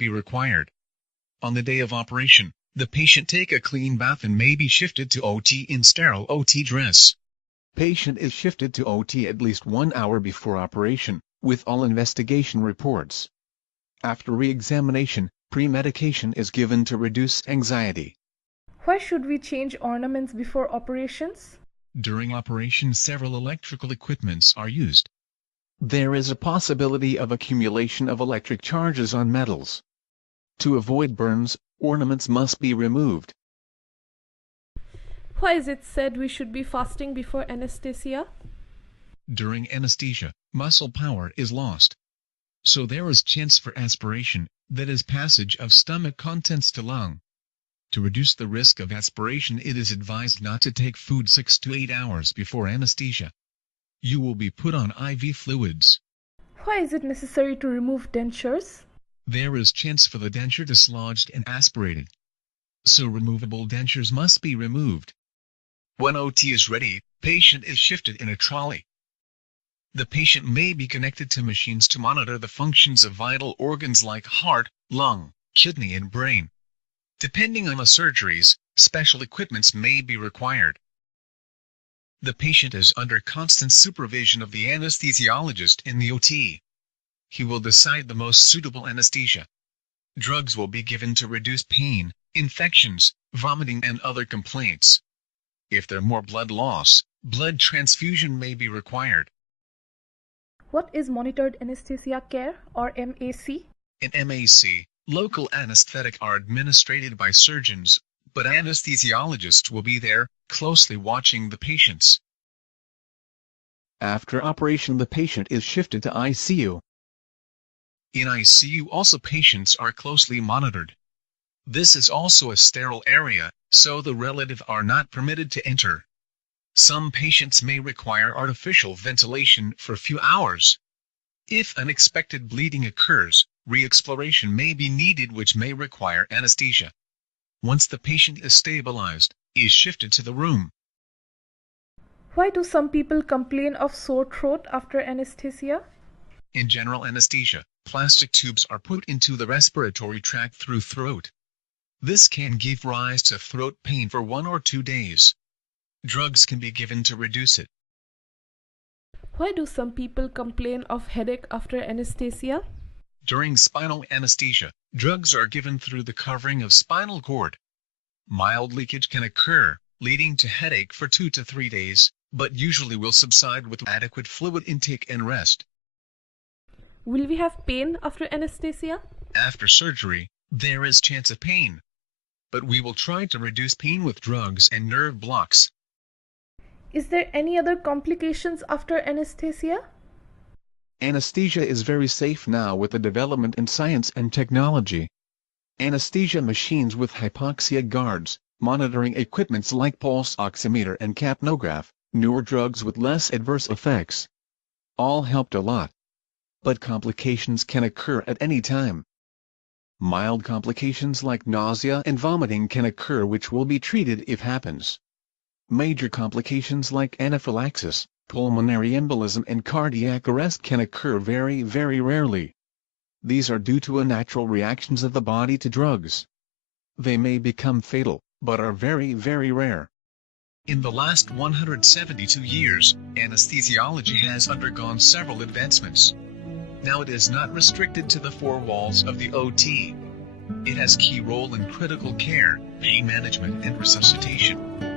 be required. On the day of operation, the patient take a clean bath and may be shifted to OT in sterile OT dress. Patient is shifted to OT at least 1 hour before operation, with all investigation reports. After re-examination, pre-medication is given to reduce anxiety. Why should we change ornaments before operations? During operation, several electrical equipments are used. There is a possibility of accumulation of electric charges on metals. To avoid burns, ornaments must be removed. Why is it said we should be fasting before anesthesia? During anesthesia, muscle power is lost. So there is chance for aspiration, that is passage of stomach contents to lung. To reduce the risk of aspiration, it is advised not to take food 6 to 8 hours before anesthesia. You will be put on IV fluids. Why is it necessary to remove dentures? There is chance for the denture dislodged and aspirated. So removable dentures must be removed. When OT is ready, patient is shifted in a trolley. The patient may be connected to machines to monitor the functions of vital organs like heart, lung, kidney and brain. Depending on the surgeries, special equipments may be required. The patient is under constant supervision of the anesthesiologist in the OT. He will decide the most suitable anesthesia. Drugs will be given to reduce pain, infections, vomiting and other complaints. If there more blood loss, blood transfusion may be required. What is monitored anesthesia care, or MAC? In MAC, local anesthetic are administered by surgeons, but anesthesiologists will be there, closely watching the patients. After operation, the patient is shifted to ICU. In ICU also patients are closely monitored. This is also a sterile area, so the relatives are not permitted to enter. Some patients may require artificial ventilation for a few hours. If unexpected bleeding occurs, re-exploration may be needed, which may require anesthesia. Once the patient is stabilized, he is shifted to the room. Why do some people complain of sore throat after anesthesia? In general anesthesia, plastic tubes are put into the respiratory tract through throat. This can give rise to throat pain for 1 or 2 days. Drugs can be given to reduce it. Why do some people complain of headache after anesthesia? During spinal anesthesia, drugs are given through the covering of spinal cord. Mild leakage can occur, leading to headache for 2 to 3 days, but usually will subside with adequate fluid intake and rest. Will we have pain after anesthesia? After surgery, there is chance of pain. But we will try to reduce pain with drugs and nerve blocks. Is there any other complications after anesthesia? Anesthesia is very safe now with the development in science and technology. Anesthesia machines with hypoxia guards, monitoring equipments like pulse oximeter and capnograph, newer drugs with less adverse effects. All helped a lot. But complications can occur at any time. Mild complications like nausea and vomiting can occur, which will be treated if happens. Major complications like anaphylaxis, pulmonary embolism and cardiac arrest can occur very, very rarely. These are due to natural reactions of the body to drugs. They may become fatal, but are very, very rare. In the last 172 years, anesthesiology has undergone several advancements. Now it is not restricted to the 4 walls of the OT. It has key role in critical care, pain management and resuscitation.